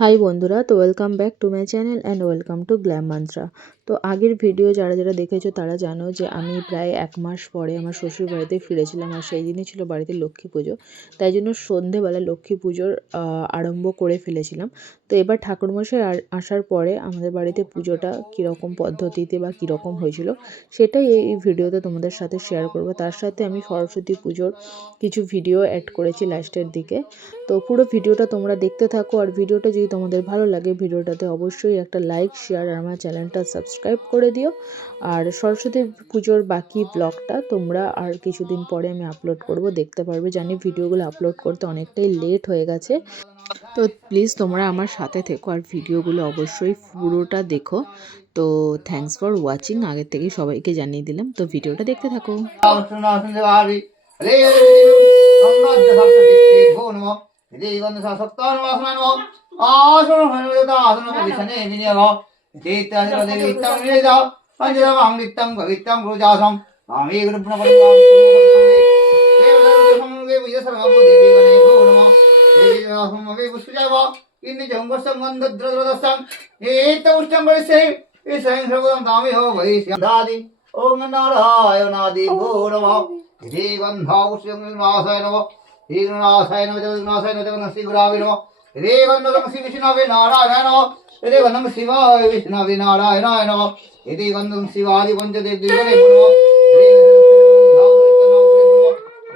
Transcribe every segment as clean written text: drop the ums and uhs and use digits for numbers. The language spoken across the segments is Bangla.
হাই বন্ধুরা, তো welcome back to my channel and welcome to glam mantra. তো আগের ভিডিও যারা যারা দেখেছো তারা জানো যে আমি প্রায় 1 মাস পরে আমার শ্বশুর বাড়িতে ফিরেছিলাম, আর সেই দিনই ছিল বাড়িতে লক্ষ্মী পুজো। তাই জন্য সন্ধেবেলা লক্ষ্মী পুজোর আরম্ভ করে ফেলেছিলাম। তো এবার ঠাকুরমশাই আসার পরে আমাদের বাড়িতে পুজোটা কীরকম পদ্ধতিতে বা কীরকম হয়েছিল সেটাই এই ভিডিওতে তোমাদের সাথে শেয়ার করব। তার সাথে আমি সরস্বতী পুজোর কিছু ভিডিও অ্যাড করেছি লাস্টের দিকে। তো পুরো ভিডিওটা তোমরা দেখতে থাকো, আর ভিডিওটা যদি তোমাদের ভালো লাগে ভিডিওটাতে অবশ্যই একটা লাইক, শেয়ার আর আমার চ্যানেলটা সাবস্ক্রাইব করে দিও। আর সরস্বতী পুজোর বাকি ব্লগটা তোমরা আর কিছুদিন পরে আমি আপলোড করব, দেখতে পারবে। জানি ভিডিওগুলো আপলোড করতে অনেকটাই লেট হয়ে গেছে, তো প্লিজ তোমরা আমার সাথে থেকো আর ভিডিওগুলো অবশ্যই পুরোটা দেখো। তো থ্যাঙ্কস ফর ওয়াচিং, আগের থেকেই সবাইকে জানিয়ে দিলাম। তো ভিডিওটা দেখতে থাকো। inni jangosam gandhadradradasam eta ushtam barise isang sarvam dami ho vaisya dadi om narayana devo namo ide gandha ushtam nasaya namo ide nasaya namo jagannathi guravi namo ide gandha si vishnavi narayana namo ide gandha sivaya vishnavi narayana namo ide gandha sivadi panchadev divane namo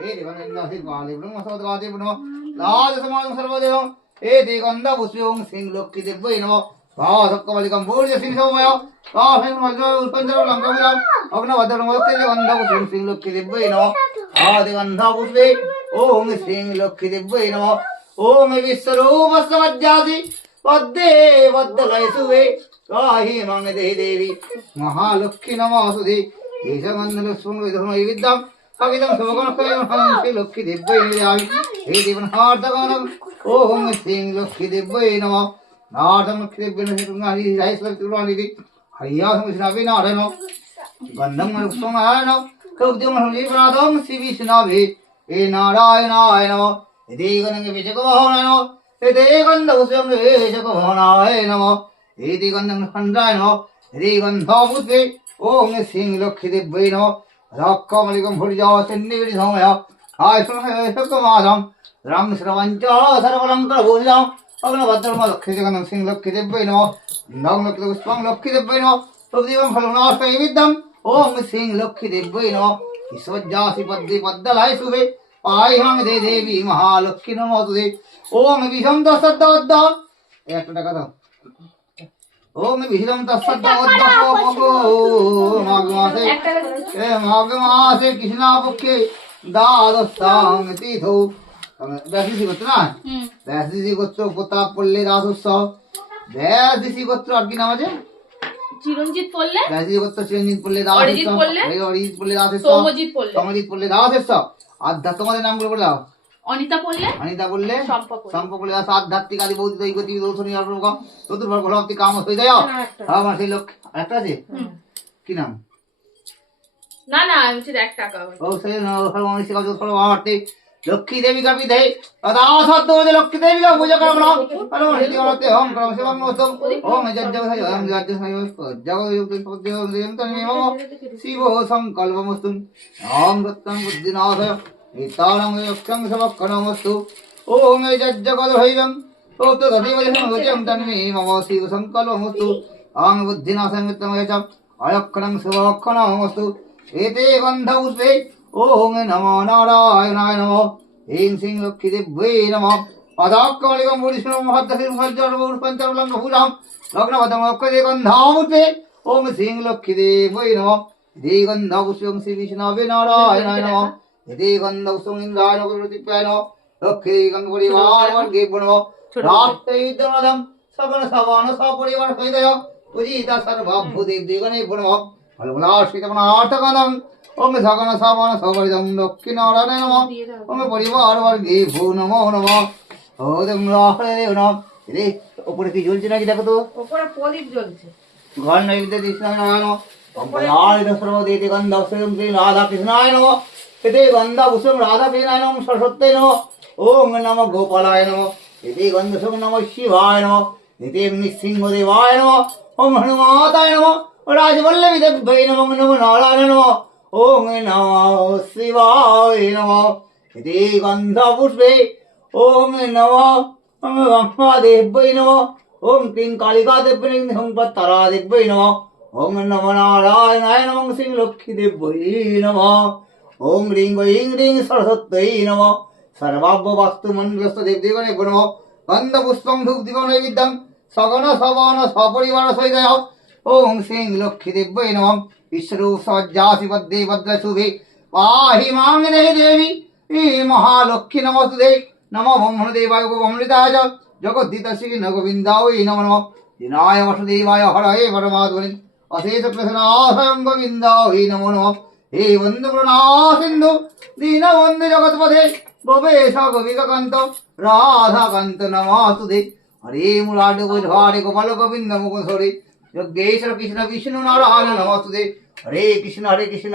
ide gandha sivadi brahma sadgadi namo lal samadam sarvadevam एति गंधा पुष्पं सिंह लोक की दिव्य नमो भासक्कमलिकं भूर्य सिंह सोमय काहेन मजो उत्पन्नर लंकविराम अग्न भद्रमोक्ति गंधा पुष्पं सिंह लोक की दिव्य नमो आदि गंधा पुष्पे ओम सिंह लोक की दिव्य नमो ओम विश्वरूप समज्जाति पद्दे वद्दलय सुवे काहि मंग देवी महालक्ष्मी नमोस्तुते ईशगंध लक्ष्मण विधर्मय विद्याम अगिदं सुभगणकयं हंसि लक्ष्मी दिव्य नियामि हे देवन हार्दगणं ओम सिंह लक्ष्मी दिव्य नमः नारदम लक्ष्मी दिव्य नमः हरि जय सर्वत्रुवाणि दि हरिया समुश्रावि नारायण गंधम लक्ष्मण नारायण कौद्यम हरि प्रादम शिवि स्नाभि ए नारायणाय नमः हे गणंग विजय भवनाय नमः हे गंध उस्यं विजय भवनाय नमः हे गंधं खंडाय नमः हे गंधाभूते ओम सिंह लक्ष्मी दिव्य नमः रक्कमलिकं भुजौ चन्निविधि समय आयसुनः सकमादम राम श्रवंच सर्वलंकर भूषाम अग्नभद्रम लक्ष्मी जगन्नाथ सिंह लक्ष्मी दिव्य नमः नव लक्ष्मी पुष्पं लक्ष्मी दिव्य नमः प्रदीपं फलनाश्रय विद्यम ओम सिंह लक्ष्मी दिव्य नमः ईश्वज्जासि पद्मे पद्दलाय सुभे पायहं दे देवी महालक्ष्मी नमोस्तुते ओम विषम तस्सद्दवद्द एक टाका दाও ओम विषम तस्सद्दवद्द माघ मासे कृष्णा पक्षे द्वादशां तिथौ ব্যাসি গোত্র না ব্যাসি গোত্র প্রতাপ পড়লে রাস উৎসব ব্যাসি গোত্র আর কি নাম আছে চিরঞ্জিত পড়লে ব্যাসি গোত্র চিরঞ্জিত পড়লে রাস উৎসব অরিজিৎ পড়লে রাস উৎসব সমজিৎ পড়লে রাস উৎসব আধ্যাত্ম তোমাদের নামগুলো বলে দাও অনিতা পড়লে সম্প পড়লে রাস আধ্যাত্মিক আদি বৌদ্ধ দৈগতি দর্শনী অর্পক চতুর্ভর ভক্তি কাম হয়ে যায় আমার সেই লোক একটা আছে কি নাম না না আমি হচ্ছে 1 টাকা ও সেই সর্বমনিষ্ঠ কাজ ফল মারতে लक्ष्मी देवी का विधे अदासत दोजे लक्ष्मी देवी का पूजा करना अरे हिति करते हम करम सेवम नोस्तम ओम जज्ज हम जज्ज जग युक्त पद्यम तन्मेव शिव संकल्पमस्तु ओम रत्नं बुद्धिनाथय हितानं यक्षं सबक्कनमस्तु ओम जज्ज कलहैवं ओत तदेव जम तन्मेव शिव संकल्पमस्तु ओम बुद्धिनाथं मित्रमयच अयक्कनं सबक्कनमस्तु एते गन्धौस्ते ओम नमो नारायणाय नमो ह्रीं सिंह लक्ष्मी दिव्यै नमः पदाक्कमलिकं भूरिष्णं महद्दसिं सज्जनमूर् पञ्चमलं भूजां लग्नभद्रमक्षते गन्धामूर्ते ओम सिंह लक्ष्मी दिव्यै नमः ह्री गन्धपुष्पं श्री विष्णवे नारायणाय नमः ह्री गन्धपुष्पं इन्द्राय नमः लक्ष्मी गङ्गपरिवारवर्गे नमः राष्ट्रयुद्धमदं सकल सवान सपरिवार हृदय पूजिता सर्वभूदेवगणे नमः फलफलाश्रितमनार्थगणं ओम सगन सावन सवरिदं लक्ष्मी नारायण नमः ओम परिवार वर्गे भो नमो नमः ओदम राहरे नमः रे ऊपर की জ্বলছে নাকি দেখো তো উপরে প্রদীপ জ্বলছে ঘর নৈবেদ্য কৃষ্ণায় নমঃ ओम बलाय सर्व देते गंधा स्वयं श्री राधा कृष्णाय नमः एते गंधा उष्म राधा कृष्णाय नमः सरस्वती नमः ओम नमः गोपालाय नमः এতে গন্ধসং নমঃ শিবায় নমঃ এতে নৃসিংহদেবায় নমঃ ওম হনুমাতায় নমঃ রাজবল্লভী দেব্যৈ নমঃ নমো নারায়ণ নমঃ ওম নমঃ শিবায় নমঃ এতে গন্ধপুষ্পে ওম নমঃ ব্রহ্মাদেব্যৈ নমঃ ওম ক্লিং কালিকা দেব্যৈ নমঃ তারা দেব্যৈ নমঃ ওম নমো নারায়ণায় নমঃ শ্রী লক্ষ্মী দেব্যৈ নমঃ ওম রিং ঐং রিং সরস্বত্যৈ নমঃ সর্বাব্য বাস্তু মন্ডলস্থ দেবদেবগণে নমঃ গন্ধপুষ্পং ধূপদীপং নৈবেদ্যং সগণ সবন সপরিবার সহিত ওম শ্রী লক্ষ্মী দেব্যৈ নমঃ বিশ্বরূপ সজ্জাসি পদ্মে ভদ্রশুভে পাহি মাং দেহি দেবী মহালক্ষ্মী নমস্তুতে নমঃ ব্রহ্মণদেবায় ব্রহ্মণিতায় চ জগদ্ধিত শ্রী গোবিন্দায় নমঃ নমঃ দিনায় বসুদেবায় হরয়ে পরমাত্মনে অশেষ প্রসন্নায় গোবিন্দায় নমো নমঃ হে বন্ধু করুণা সিন্ধু দীনবন্ধু জগৎপথে গোপেশ গোপিকাকান্ত রাধাকান্ত নমস্তুতে হরে মুরারি হরে গোপাল গোবিন্দ মুকুন্দ হরে যজ্ঞেশ্বর কৃষ্ণ বিষ্ণু নারায়ণ নমস্তুতে হরে কৃষ্ণ কৃষ্ণ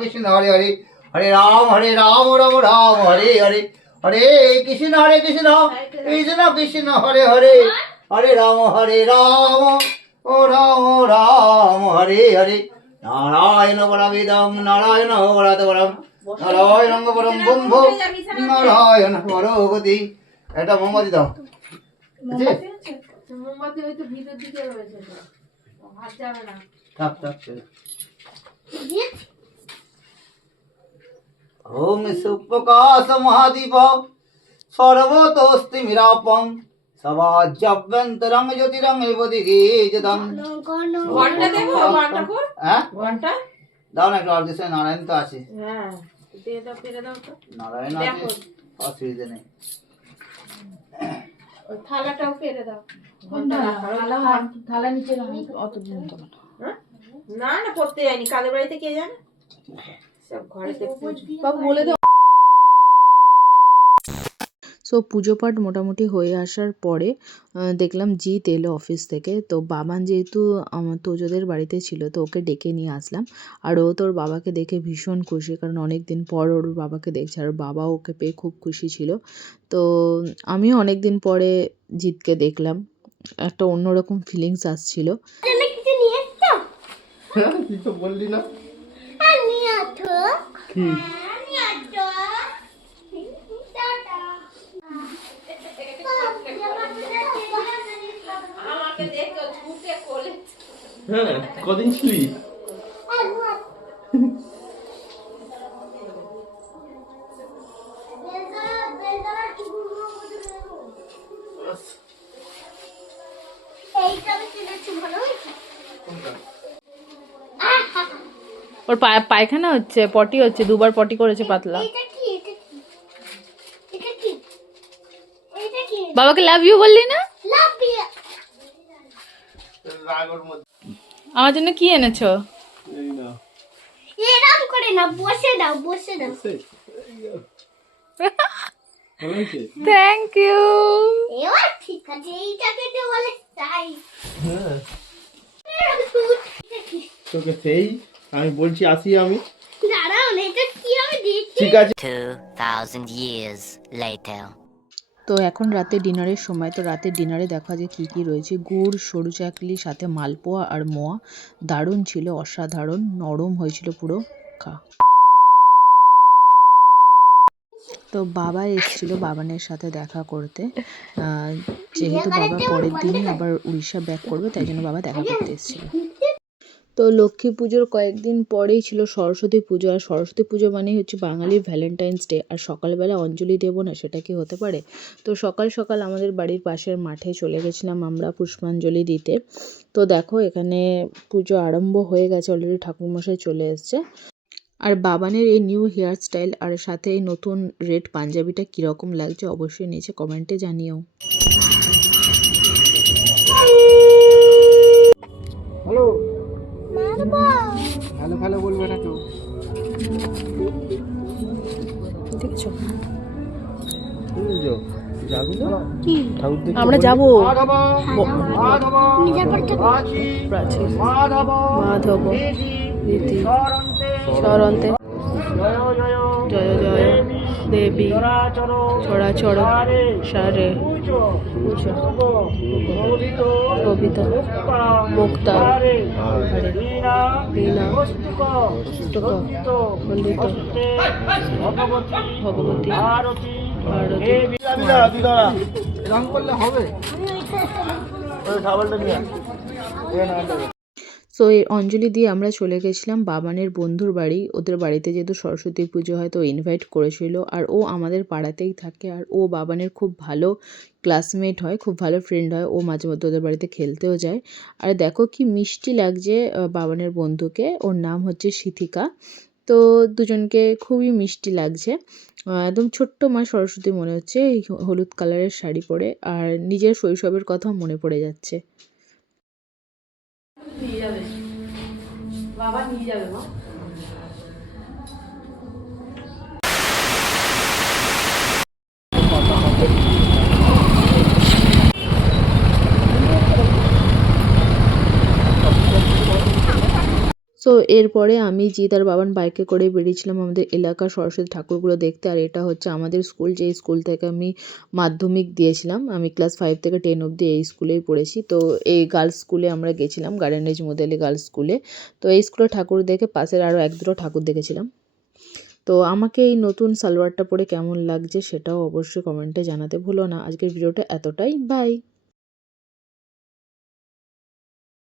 কৃষ্ণ হরে হরে হরে রাম রাম রাম হরে হরে হরে কৃষ্ণ কৃষ্ণ কৃষ্ণ হরে হরে হরে রাম ও রাম রাম হরে হরে নারায়ণ পরমিদং নারায়ণ পরম নারায়ণ পরম ব্রহ্ম নারায়ণ পরগতি। এটা মোমবাতি দাও। মোমবাতি আছে? মোমবাতি হয়তো ভিতর দিকে রয়েছে, হাত যাবে না। থাক থাক। ওম সুপ্রকাশ মহাদীপ সর্বতোস্তি মিরাপং সবাজ্যাভ্যন্তরং জ্যোতিরং এবদিকে যদং। ঘন্টা দেবো? ঘন্টা কর। হ্যাঁ ঘন্টা দাও না একটু। আর দেশে নারায়ণ তো আছে। হ্যাঁ দিয়ে দাও, ফেলে দাও তো। নারায়ণ আছে, অসুবিধা নেই। ওই থালাটাও ফেলে দাও। থালা নিচে অত হ্যাঁ? না না পড়তে যায়নি, কাদের বাড়িতে কে জানে, সব ঘরে বাবু বলে দাও। সো পুজো পাঠ মোটামুটি হয়ে আসার পরে দেখলাম জিৎ এলো অফিস থেকে। তো বাবান যেহেতু আমার তোজোদের বাড়িতে ছিল, তো ওকে ডেকে নিয়ে আসলাম। আর ও তোর বাবাকে দেখে ভীষণ খুশি, কারণ অনেক দিন পর ওর বাবাকে দেখছে, আর বাবা ওকে পেয়ে খুব খুশি ছিল। তো আমিও অনেক দিন পরে জিৎকে দেখলাম, একটা অন্যরকম ফিলিংস আসছিল। তুই তো বললি না কি? হ্যাঁ, কদিন ছিলি? ওর পায়খানা হচ্ছে, পটি হচ্ছে, দুবার পটি করেছে পাতলা। বাবাকে লাভ ইউ বললি না? আমার জন্য কি এনেছো? এই না, এরকম করে না, বসে দাও, বসে দাও। হয়েছে? Thank you. এবার ঠিক আছে, এইটাকে তো বলে চাই। হ্যাঁ, তোকে সেই আমি বলছি আসি আমি। দাঁড়াও না, এটা কি আমি দেখি। ঠিক আছে। 2000 years later. তো এখন রাতে ডিনারের সময়। তো রাতে ডিনারে দেখা যায় কী কী রয়েছে। গুড়, সরু চাকলি, সাথে মালপোয়া আর মোয়া। দারুণ ছিল, অসাধারণ, নরম হয়েছিল পুরো। তো বাবা এসেছিল বাবানের সাথে দেখা করতে, যেহেতু বাবা পরের দিনই আবার উড়িষ্যা ব্যাক করবে, তাই জন্য বাবা দেখা করতে এসেছিল। তো লক্ষ্মী পুজোর কয়েকদিন পরেই ছিল সরস্বতী পুজো। আর সরস্বতী পুজো মানেই হচ্ছে বাঙালির ভ্যালেন্টাইন্স ডে। আর সকালবেলা অঞ্জলি দেবো না, সেটা কি হতে পারে? তো সকাল সকাল আমাদের বাড়ির পাশের মাঠে চলে গেছিলাম আমরা পুষ্পাঞ্জলি দিতে। তো দেখো এখানে পুজো আরম্ভ হয়ে গেছে, অলরেডি ঠাকুরমশাই চলে এসছে। আর বাবানের এই নিউ হেয়ার স্টাইল আর সাথে এই নতুন রেড পাঞ্জাবিটা কীরকম লাগছে অবশ্যই নিচে কমেন্টে জানিও। হ্যালো, হ্যালো হ্যালো বলবে না তো। দেখছো যাবি না ঠাকুর দেখতে? আমরা যাবো। প্রাচীন মাধব, রীতি, সরন্তে, জয় জয় দেবী চরাচর সারে শোভিত মুক্তা হরে লীলা পুস্তক বন্দিত ভগবতী ভারতী এরকম করলে হবে সো এই অঞ্জলি দিয়ে আমরা চলে গেছিলাম বাবানের বন্ধুর বাড়ি। ওদের বাড়িতে যেহেতু সরস্বতী পুজো হয় তো ইনভাইট করেছিল, আর ও আমাদের পাড়াতেই থাকে, আর ও বাবানের খুব ভালো ক্লাসমেট হয়, খুব ভালো ফ্রেন্ড হয়। ও মাঝে মধ্যে ওদের বাড়িতে খেলতেও যায়। আর দেখো কি মিষ্টি লাগছে বাবানের বন্ধুকে, ওর নাম হচ্ছে সিথিকা। তো দুজনকে খুবই মিষ্টি লাগছে, একদম ছোট্ট মা সরস্বতী মনে হচ্ছে, এই হলুদ কালারের শাড়ি পরে, আর নিজের শৈশবের কথাও মনে পড়ে যাচ্ছে। নিয়ে যাবে বাবা, নিয়ে যাবে মা। সো এরপরে আমি জিৎ আর বাবান বাইকে করে বেরিয়েছিলাম আমাদের এলাকার সরস্বতী ঠাকুরগুলো দেখতে। আর এটা হচ্ছে আমাদের স্কুল, যে স্কুল থেকে আমি মাধ্যমিক দিয়েছিলাম। আমি ক্লাস 5 থেকে 10 অবধি এই স্কুলেই পড়েছি। তো এই গার্লস স্কুলে আমরা গেছিলাম, গার্ডেন রেজ মোদালি গার্লস স্কুলে। তো এই স্কুলের ঠাকুর দেখে পাশের আরও 1-2 ঠাকুর দেখেছিলাম। তো আমাকে এই নতুন সালোয়ারটা পরে কেমন লাগছে সেটাও অবশ্যই কমেন্টে জানাতে ভুলো না। আজকের ভিডিওটা এতটাই, বাই।